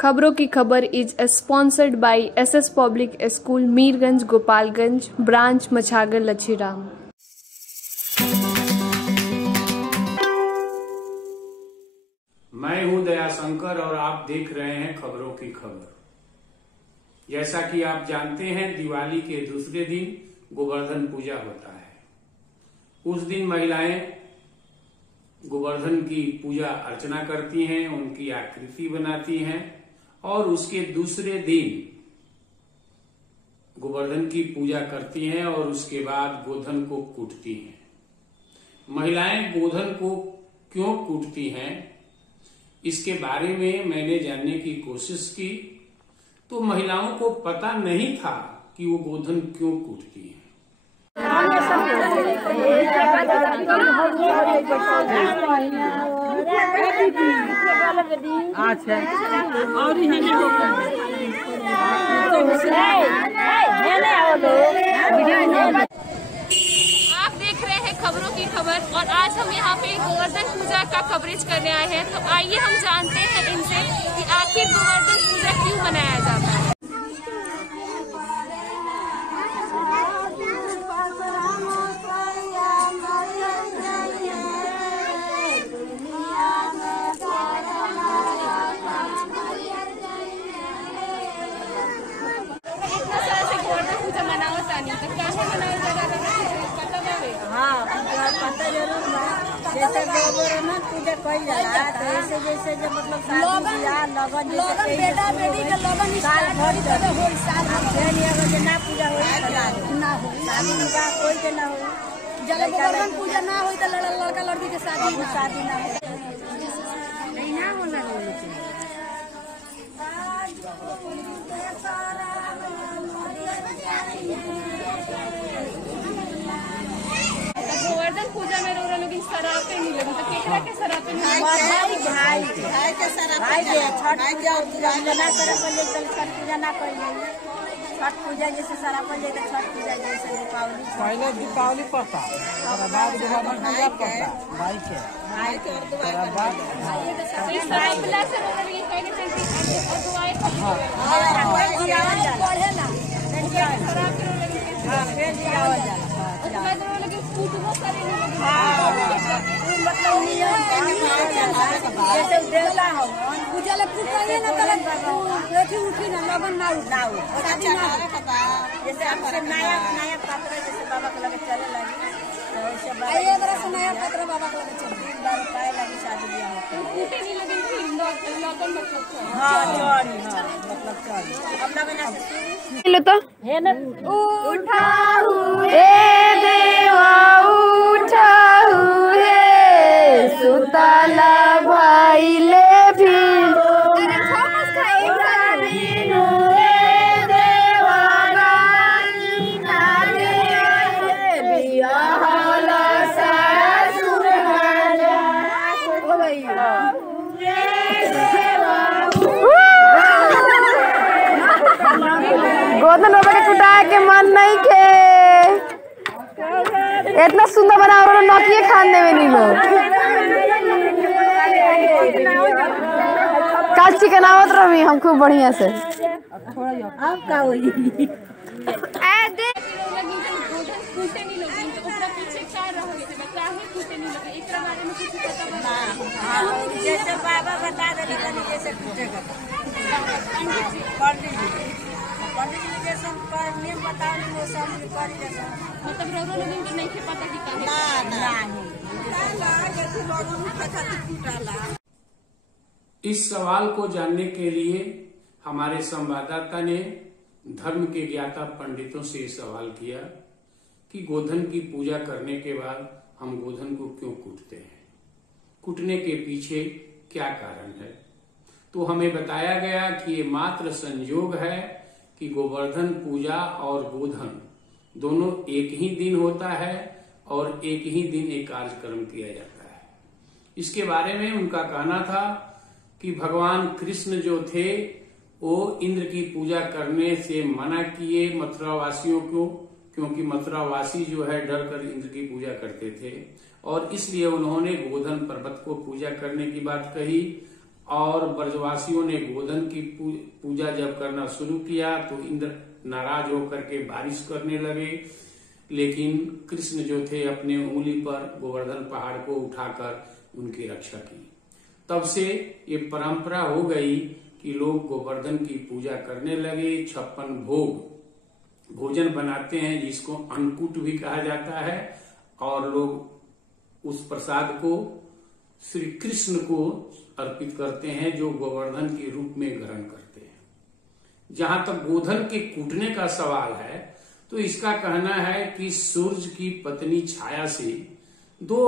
खबरों की खबर is sponsored by S S public school Mirganj Gopalganj branch Machhagar Lachhiram. मैं हूं दयाशंकर और आप देख रहे हैं खबरों की खबर। जैसा कि आप जानते हैं, दिवाली के दूसरे दिन गोवर्धन पूजा होता है। उस दिन महिलाएं गोवर्धन की पूजा अर्चना करती हैं, उनकी आकृति बनाती हैं और उसके दूसरे दिन गोवर्धन की पूजा करती हैं और उसके बाद गोधन को कूटती हैं। महिलाएं गोधन को क्यों कूटती हैं, इसके बारे में मैंने जानने की कोशिश की तो महिलाओं को पता नहीं था कि वो गोधन क्यों कूटती हैं। आप देख रहे हैं खबरों की खबर और आज हम यहाँ पे गोवर्धन पूजा का कवरेज करने आए हैं। तो आइए हम जानते हैं इनसे कि आखिर गोवर्धन पूजा क्यों मनाया जाता है। जैसे गोवर्धन पूजा कई जाला तो ऐसे जैसे जब मतलब शादी ब्याह लगन जैसे बेटा बेटी के लगन साल भर हो साल भर अगर ना पूजा हो ना हो शादी विवाह कोई के ना हो जब गोवर्धन पूजा ना हो तो लड़का लड़की के शादी ना हो नहीं ना होना गोवर्धन पूजा में रोरा लोग सरापे नहीं लगी तो केकरा के सरापे नहीं भाई के सरापे छठ पूजा ना करे पहले छठ पूजा ना करे छठ पूजा जैसे सरापन जैसे छठ पूजा जैसे दीपावली पहले दीपावली पड़ता बाद गोवर्धन पूजा पड़ता भाई के सरापला से रोरा लोग कहने चलती और दुआएं पढ़े ना सरापे रोरा लोग हां फिर दिया हो जाला उसके बाद रोरा लोग कूटबो करे मतलब जैसे देवता हो पूजा लग कुटाइए ना तो बैठी उठी ना लगन ना जैसे हमसे नया पात्र जैसे बाबा के लगे चले लगी तो वैसे आइए बरस नया पात्र बाबा के लगे चले 3 बार पाए लगी शादी ब्याह में कूटे नहीं लगे फिर लगन मतलब हां चोरी हां मतलब चोरी अब लगे ना लो तो है ना उठाऊ ए देवा उठाऊ हे सुतला भाईले भी गोधन बाबा के कुटाए के मन नहीं के इतना सुंदर बना और नौकिए खान देवे नी लोग कल चिकन आवत रही हम खूब बढ़िया से अब का होई ए दे गोधन कूटे नहीं लगे तो ओकरा पीछे का रहोगे से काहे कूटे नहीं लगे एकरा बारे में कुछ पता ना जैसे बाबा बता दे तनी जैसे कूटेगा पंडित जी जैसे करने बताओ वो सब कर जैसा मतलब रोरो लोगन के नहीं के पता कि काहे ना इस सवाल को जानने के लिए हमारे संवाददाता ने धर्म के ज्ञाता पंडितों से सवाल किया कि गोधन की पूजा करने के बाद हम गोधन को क्यों कूटते हैं, कूटने के पीछे क्या कारण है। तो हमें बताया गया कि ये मात्र संयोग है कि गोवर्धन पूजा और गोधन दोनों एक ही दिन होता है और एक ही दिन एक कार्यक्रम किया जाता है। इसके बारे में उनका कहना था कि भगवान कृष्ण जो थे वो इंद्र की पूजा करने से मना किए मथुरावासियों को, क्योंकि मथुरावासी जो है डर कर इंद्र की पूजा करते थे और इसलिए उन्होंने गोधन पर्वत को पूजा करने की बात कही और ब्रजवासियों ने गोधन की पूजा जब करना शुरू किया तो इंद्र नाराज होकर के बारिश करने लगे, लेकिन कृष्ण जो थे अपने उंगली पर गोवर्धन पहाड़ को उठाकर उनकी रक्षा की। तब से ये परंपरा हो गई कि लोग गोवर्धन की पूजा करने लगे। 56 भोजन बनाते हैं जिसको अन्नकूट भी कहा जाता है, और लोग उस प्रसाद को श्री कृष्ण को अर्पित करते हैं जो गोवर्धन के रूप में ग्रहण करते हैं। जहां तक गोधन के कूटने का सवाल है तो इसका कहना है कि सूर्य की पत्नी छाया से 2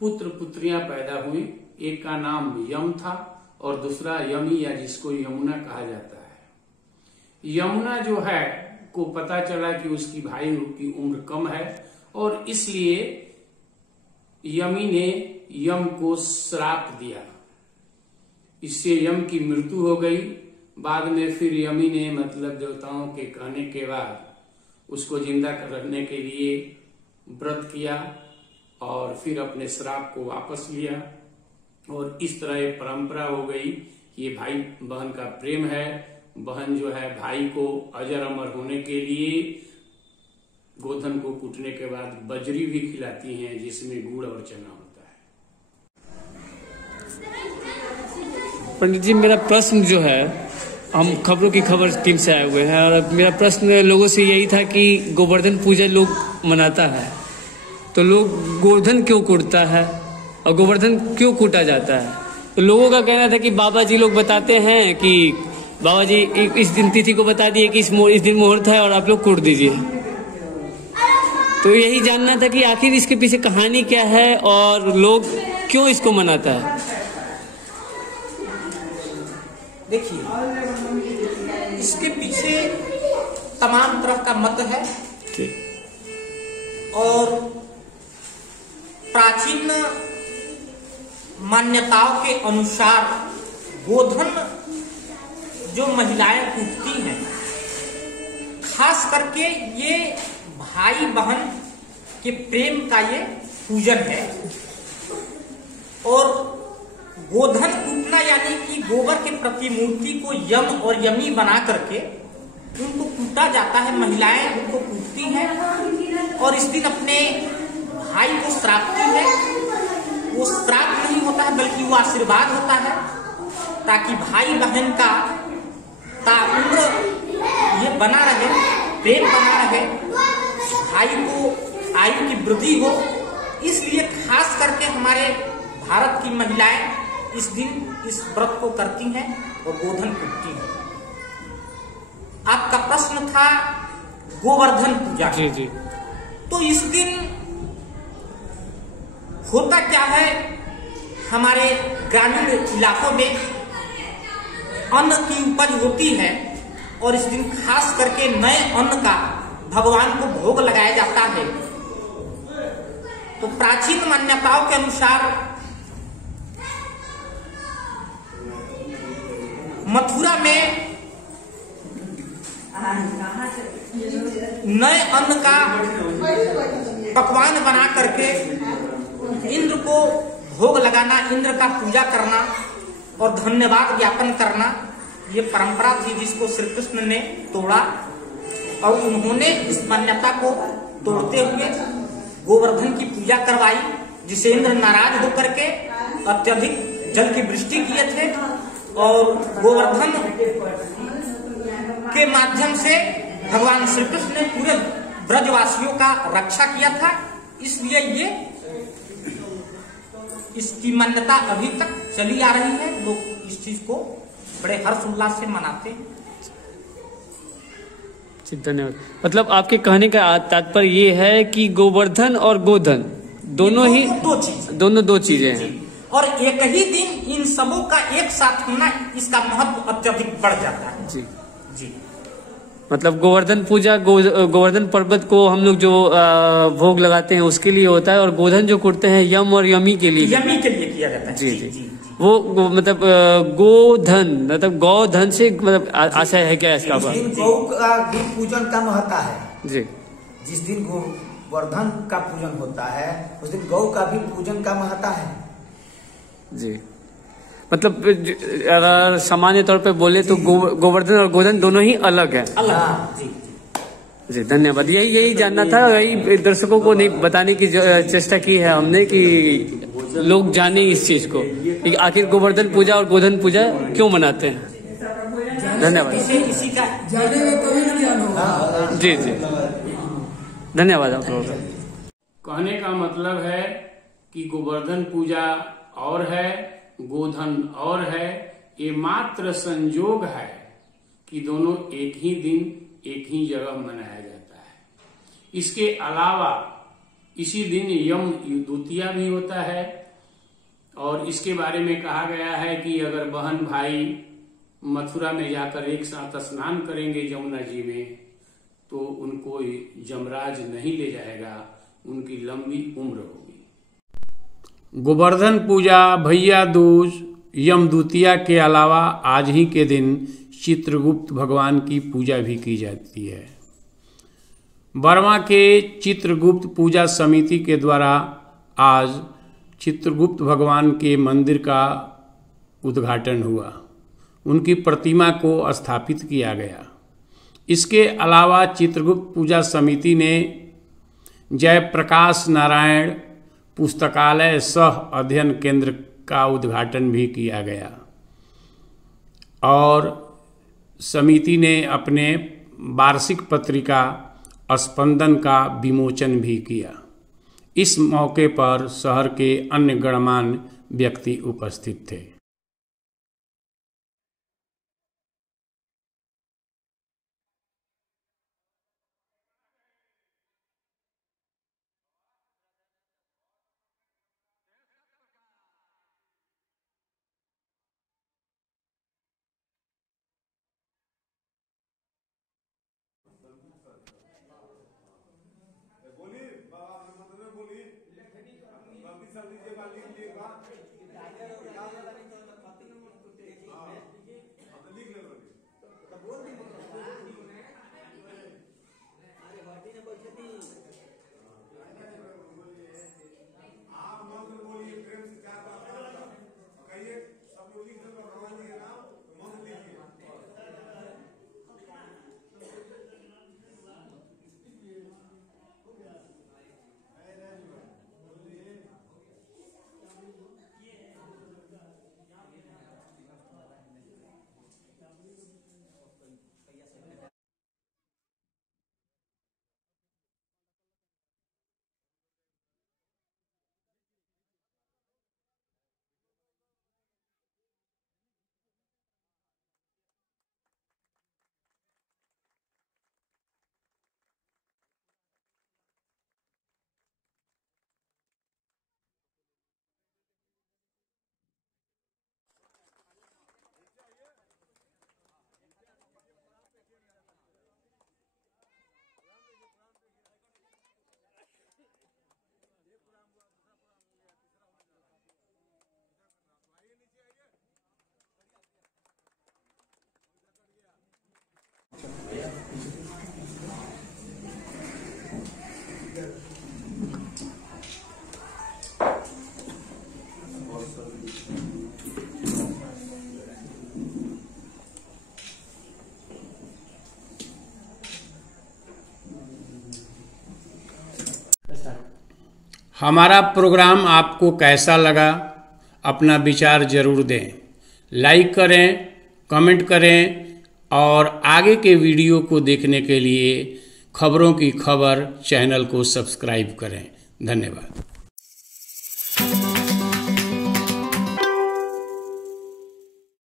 पुत्र पुत्रियां पैदा हुई। एक का नाम यम था और दूसरा यमी या जिसको यमुना कहा जाता है। यमुना जो है को पता चला कि उसकी भाई की उम्र कम है और इसलिए यमी ने यम को श्राप दिया। इससे यम की मृत्यु हो गई। बाद में फिर यमी ने मतलब देवताओं के कहने के बाद उसको जिंदा करने के लिए व्रत किया और फिर अपने श्राप को वापस लिया, और इस तरह ये परंपरा हो गई। ये भाई बहन का प्रेम है। बहन जो है भाई को अजर अमर होने के लिए गोधन को कूटने के बाद बजरी भी खिलाती हैं जिसमें गुड़ और चना होता है। पंडित जी, मेरा प्रश्न जो है, हम खबरों की खबर टीम से आए हुए हैं और मेरा प्रश्न लोगों से यही था कि गोवर्धन पूजा लोग मनाता है तो लोग गोवर्धन क्यों कूटता है और गोवर्धन क्यों कूटा जाता है? तो लोगों का कहना था कि बाबा जी लोग बताते हैं कि बाबा जी इस दिन तिथि को बता दिए कि इस दिन मुहूर्त है और आप लोग कूट दीजिए। तो यही जानना था कि आखिर इसके पीछे कहानी क्या है और लोग क्यों इसको मनाता है। देखिए, इसके पीछे तमाम तरह का मत है और प्राचीन मान्यताओं के अनुसार गोधन जो महिलाएं कूटती हैं, खास करके ये भाई बहन के प्रेम का ये पूजन है। और गोधन कूटना यानी कि गोबर के प्रतिमूर्ति को यम और यमी बना करके उनको कूटा जाता है। महिलाएं उनको कूटती हैं और इस दिन अपने भाई को श्रापती है। वो श्राप नहीं होता है बल्कि वो आशीर्वाद होता है, ताकि भाई बहन का ताउम्र ये बना रहे, प्रेम बना रहे, भाई को आयु की वृद्धि हो। इसलिए खास करके हमारे भारत की महिलाएं इस दिन इस व्रत को करती हैं और गोधन कूटती हैं। आपका प्रश्न था गोवर्धन पूजा। जी जी। तो इस दिन होता क्या है, हमारे ग्रामीण इलाकों में अन्न की उपज होती है और इस दिन खास करके नए अन्न का भगवान को भोग लगाया जाता है। तो प्राचीन मान्यताओं के अनुसार मथुरा में नए अन्न का पकवान बना करके इंद्र को भोग लगाना, इंद्र का पूजा करना और धन्यवाद ज्ञापन करना, ये परंपरा थी जिसको श्री कृष्ण ने तोड़ा। और उन्होंने इस मान्यता को तोड़ते हुए गोवर्धन की पूजा करवाई, जिसे इंद्र नाराज होकर के अत्यधिक जल की वृष्टि किए थे और गोवर्धन के माध्यम से भगवान श्री कृष्ण ने पूरे ब्रजवासियों का रक्षा किया था। इसलिए ये इसकी मान्यता अभी तक चली आ रही है। लोग इस चीज को बड़े हर्षोल्लास से मनाते हैं। धन्यवाद। मतलब आपके कहने का तात्पर्य ये है कि गोवर्धन और गोधन दोनों दो चीजें हैं और एक ही दिन इन सबों का एक साथ होना, इसका महत्व अत्यधिक बढ़ जाता है। जी जी। मतलब गोवर्धन पूजा गोवर्धन पर्वत को हम लोग जो भोग लगाते हैं उसके लिए होता है और गोधन जो कूटते हैं यम और यमी के लिए किया जाता है। जी जी, जी। वो मतलब गोधन मतलब गौधन से मतलब आशय है क्या इसका? गौ का भी पूजन का महत्ता है जी। जिस दिन गोवर्धन का पूजन होता है उस दिन गौ का भी पूजन का महत्ता है जी। मतलब अगर सामान्य तौर पे बोले तो गोवर्धन और गोधन दोनों ही अलग है। जी धन्यवाद। यही जानना था, यही दर्शकों को नहीं बताने की चेष्टा की है हमने कि लोग जाने इस चीज को कि आखिर गोवर्धन पूजा और गोधन पूजा क्यों मनाते हैं। धन्यवाद। जी धन्यवाद आप लोगों का। कहने का मतलब है कि गोवर्धन पूजा और है, गोधन और है। ये मात्र संयोग है कि दोनों एक ही दिन एक ही जगह मनाया जाता है। इसके अलावा इसी दिन यम द्वितीया भी होता है और इसके बारे में कहा गया है कि अगर बहन भाई मथुरा में जाकर एक साथ स्नान करेंगे यमुना जी में तो उनको यमराज नहीं ले जाएगा, उनकी लंबी उम्र होगी। गोवर्धन पूजा, भैया दूज, यम द्वितीया के अलावा आज ही के दिन चित्रगुप्त भगवान की पूजा भी की जाती है। बर्मा के चित्रगुप्त पूजा समिति के द्वारा आज चित्रगुप्त भगवान के मंदिर का उद्घाटन हुआ, उनकी प्रतिमा को स्थापित किया गया। इसके अलावा चित्रगुप्त पूजा समिति ने जयप्रकाश नारायण पुस्तकालय सह अध्ययन केंद्र का उद्घाटन भी किया गया और समिति ने अपने वार्षिक पत्रिका स्पंदन का विमोचन भी किया। इस मौके पर शहर के अन्य गणमान्य व्यक्ति उपस्थित थे। हमारा प्रोग्राम आपको कैसा लगा, अपना विचार जरूर दें। लाइक करें, कमेंट करें और आगे के वीडियो को देखने के लिए खबरों की खबर चैनल को सब्सक्राइब करें। धन्यवाद।